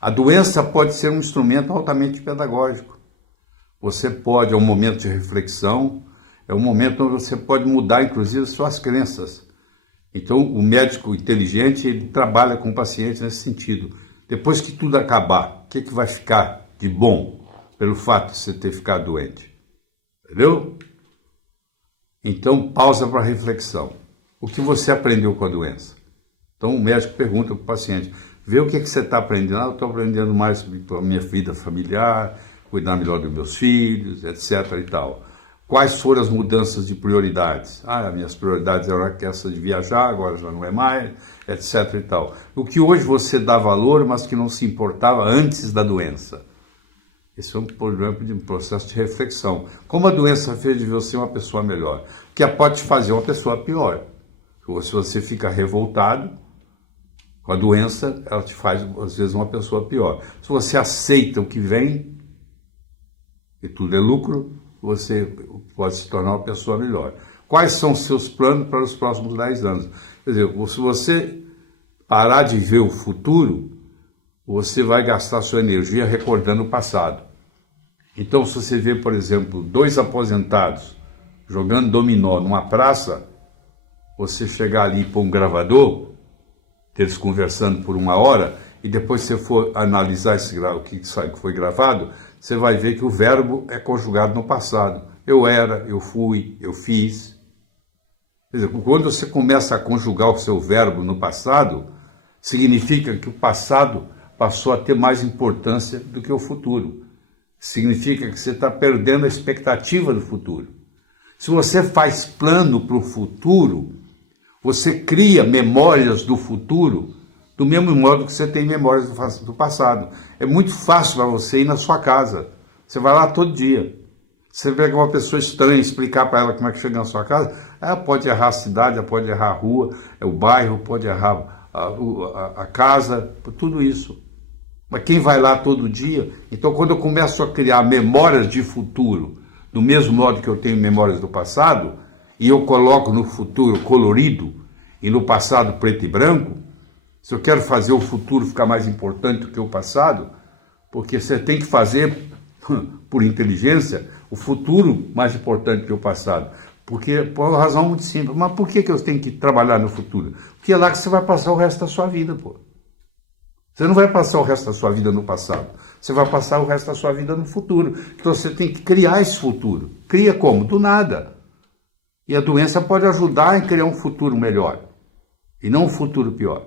A doença pode ser um instrumento altamente pedagógico. Você pode, é um momento de reflexão, é um momento onde você pode mudar, inclusive, suas crenças. Então, o médico inteligente, ele trabalha com o paciente nesse sentido. Depois que tudo acabar, o que vai ficar de bom pelo fato de você ter ficado doente? Entendeu? Então, pausa para reflexão. O que você aprendeu com a doença? Então, o médico pergunta para o paciente, vê o que você está aprendendo. Eu estou aprendendo mais sobre a minha vida familiar, cuidar melhor dos meus filhos, etc. e tal. Quais foram as mudanças de prioridades? Minhas prioridades eram essa de viajar, agora já não é mais, etc. e tal. O que hoje você dá valor, mas que não se importava antes da doença. Esse é um problema de um processo de reflexão. Como a doença fez de você uma pessoa melhor? Que pode te fazer uma pessoa pior. Se você fica revoltado com a doença, ela te faz, às vezes, uma pessoa pior. Se você aceita o que vem, e tudo é lucro, você pode se tornar uma pessoa melhor. Quais são os seus planos para os próximos 10 anos? Quer dizer, se você parar de ver o futuro, você vai gastar sua energia recordando o passado. Então, se você vê, por exemplo, 2 aposentados jogando dominó numa praça, você chegar ali para um gravador, eles conversando por 1 hora, e depois você for analisar o que foi gravado, você vai ver que o verbo é conjugado no passado. Eu era, eu fui, eu fiz. Quer dizer, quando você começa a conjugar o seu verbo no passado, significa que o passado passou a ter mais importância do que o futuro. Significa que você está perdendo a expectativa do futuro. Se você faz plano para o futuro, você cria memórias do futuro do mesmo modo que você tem memórias do passado. É muito fácil para você ir na sua casa. Você vai lá todo dia. Você pega uma pessoa estranha, explicar para ela como é que chega na sua casa, ela pode errar a cidade, ela pode errar a rua, o bairro, pode errar a casa, tudo isso. Mas quem vai lá todo dia? Então, quando eu começo a criar memórias de futuro, do mesmo modo que eu tenho memórias do passado, e eu coloco no futuro colorido e no passado preto e branco, se eu quero fazer o futuro ficar mais importante do que o passado, porque você tem que fazer, por inteligência, o futuro mais importante que o passado. Porque, por uma razão muito simples. Mas por que eu tenho que trabalhar no futuro? Porque é lá que você vai passar o resto da sua vida, pô. Você não vai passar o resto da sua vida no passado. Você vai passar o resto da sua vida no futuro. Então você tem que criar esse futuro. Cria como? Do nada. E a doença pode ajudar em criar um futuro melhor. E não um futuro pior.